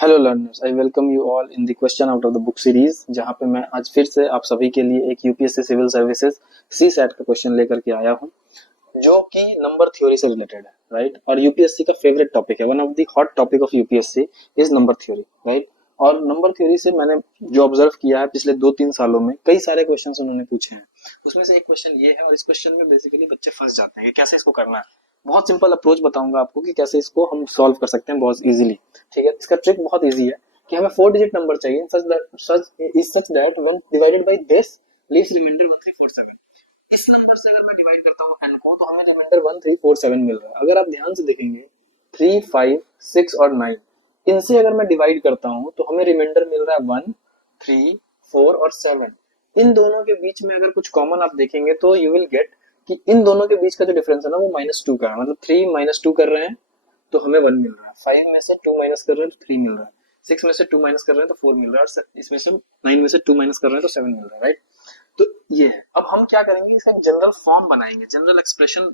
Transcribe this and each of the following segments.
Hello learners, I welcome you all in the question out of the book series, जहां पे मैं आज फिर से आप सभी के लिए एक यूपीएससी सिविल सर्विसेज सी सेट का क्वेश्चन लेकर के आया हूं, जो कि नंबर थ्योरी से रिलेटेड है, राइट। और यूपीएससी का फेवरेट टॉपिक है, one of the hot topic of UPSC is number theory, right. और नंबर थ्योरी से मैंने जो ऑब्जर्व किया है पिछले 2-3 सालों में, कई सारे क्वेश्चन उन्होंने पूछे हैं। उसमें से एक क्वेश्चन ये है, और इस क्वेश्चन में बेसिकली बच्चे फंस जाते हैं कि कैसे इसको करना है। बहुत सिंपल अप्रोच बताऊंगा आपको कि कैसे इसको हम सॉल्व कर सकते हैं बहुत इजीली। ठीक है, इसका ट्रिक बहुत इजी है कि हमें 4 डिजिट नंबर चाहिए such that 1 divided by this leaves reminder 1347। इस नंबर से अगर मैं डिवाइड करता हूँ n को, तो हमें रिमाइंडर 1347 मिल रहा है। अगर आप ध्यान से देखेंगे 3, 5, 6 और 9, इनसे अगर मैं डिवाइड करता हूँ तो हमें रिमाइंडर मिल रहा है 1, 3, 4 और 7। इन दोनों के बीच में अगर कुछ कॉमन आप देखेंगे तो यू विल गेट कि इन दोनों के बीच का जो डिफरेंस है ना, वो -2 का है। मतलब 3 -2 कर रहे हैं तो हमें 1 मिल रहा है, 5 में से 2 माइनस कर रहे हैं तो 3 मिल रहा है, 6 में से 2 माइनस कर रहे हैं तो 4 मिल रहा है, और इसमें से 9 में से 2 माइनस कर रहे हैं तो 7 मिल रहा है, राइट। तो ये है। अब हम क्या करेंगे, इसका एक जनरल फॉर्म बनाएंगे, जनरल एक्सप्रेशन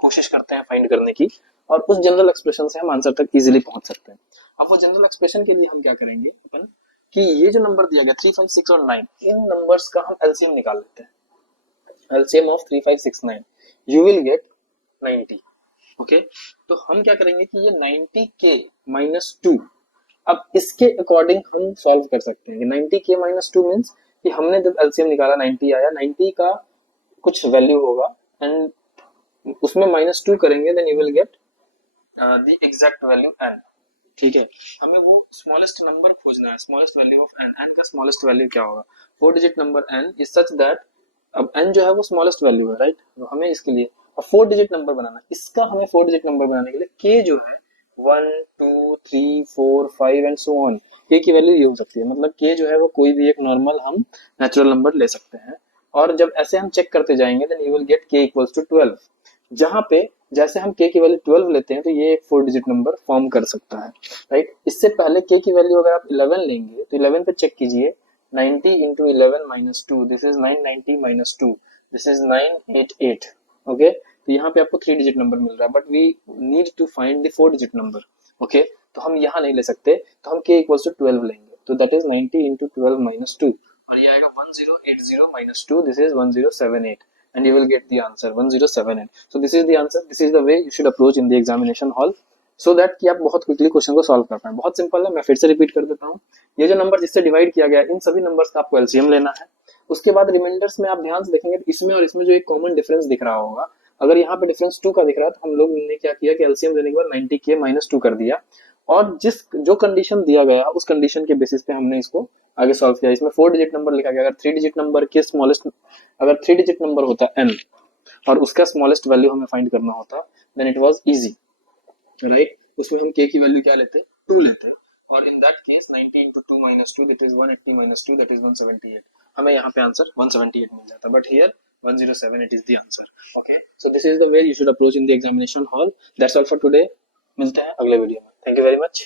कोशिश करते हैं फाइंड करने की, और उस जनरल एक्सप्रेशन से हम आंसर तक इजीली पहुंच सकते हैं। अब वो जनरल एक्सप्रेशन के लिए हम क्या करेंगे अपन, कि ये जो नंबर दिया गया 3, 5, 6 और 9, इन नंबर्स का हम एलसीएम निकाल लेते हैं। LCM of 3, 5, 6, 9 you will gate 90। Okay, तो हम क्या करेंगे कि ये 90 के -2, अब इसके अकॉर्डिंग हम सॉल्व कर सकते हैं कि 90 के -2 मीन्स कि हमने जब एलसीएम निकाला 90 आया, 90 का कुछ वैल्यू होगा एंड उसमें -2 करेंगे, then you will get the exact value n। ठीक है, हमें वो स्मॉलेस्ट नंबर खोजना है, smallest value of n। n का स्मॉलेस्ट वैल्यू क्या होगा, 4 digit number n is such that, अब n जो है वो स्मॉलेस्ट वैल्यू है, राइट। तो हमें इसके लिए 4 डिजिट नंबर बनाना, इसका हमें 4 डिजिट नंबर बनाने के लिए k जो है 1, 2, 3, 4, 5 एंड सो ऑन, k की वैल्यू ये हो सकती है। मतलब k जो है वो कोई भी एक नॉर्मल हम नेचुरल नंबर ले सकते हैं, और जब ऐसे हम चेक करते जाएंगे then you will get k equals to 12। जहां पे जैसे हम k की वैल्यू 12 लेते हैं तो ये एक 4 डिजिट नंबर फॉर्म कर सकता है, राइट। इससे पहले k की वैल्यू अगर आप 11 लेंगे तो 11 पे चेक कीजिए, 90 into 11 -2, this is 990 -2, this is 988। Okay, तो यहाँ पे आपको 3 डिजिट नंबर मिल रहा है, but we need to find the 4 digit number. Okay, तो हम यहाँ नहीं ले सकते, तो हम k इक्वल्स टू 12 लेंगे, तो दैट इज 90 इंटू 12 -2, और ये आएगा 1080 -2, this is 1078, and you will get the answer 1078। so this is the answer, this is the way you should approach in the examination hall, so that कि आप बहुत quickly question को solve कर पाए। बहुत सिंपल है, मैं फिर से रिपीट कर देता हूँ। ये जो नंबर जिससे डिवाइड किया गया है, इन सभी नंबर्स का आपको एलसीएम लेना है। उसके बाद रिमाइंडर्स में आप ध्यान से देखेंगे तो इसमें और इसमें जो एक कॉमन डिफरेंस दिख रहा होगा, अगर यहाँ पे डिफरेंस 2 का दिख रहा है तो हम लोग ने क्या किया कि एलसीएम लेने के बाद 90 के -2 कर दिया, और जिस जो कंडीशन दिया गया उस कंडीशन के बेसिस पे हमने इसको आगे सॉल्व किया। इसमें 4 डिजिट नंबर लिखा गया, अगर 3 डिजिट नंबर के स्मॉलेस्ट, अगर 3 डिजिट नंबर होता n और उसका स्मॉलेस्ट वैल्यू हमें फाइंड करना होता, then it was easy, right. उसमें हम k की वैल्यू क्या लेते, 2 लेते, और in that case 90 into 2 minus 2, that is 180 2, that is 178। हमें यहाँ पे आंसर 178 मिल जाता, but here 1078 is the answer। okay, so this is the way you should approach in the examination hall। that's all for today, मिलते हैं अगले video में। Thank you very much.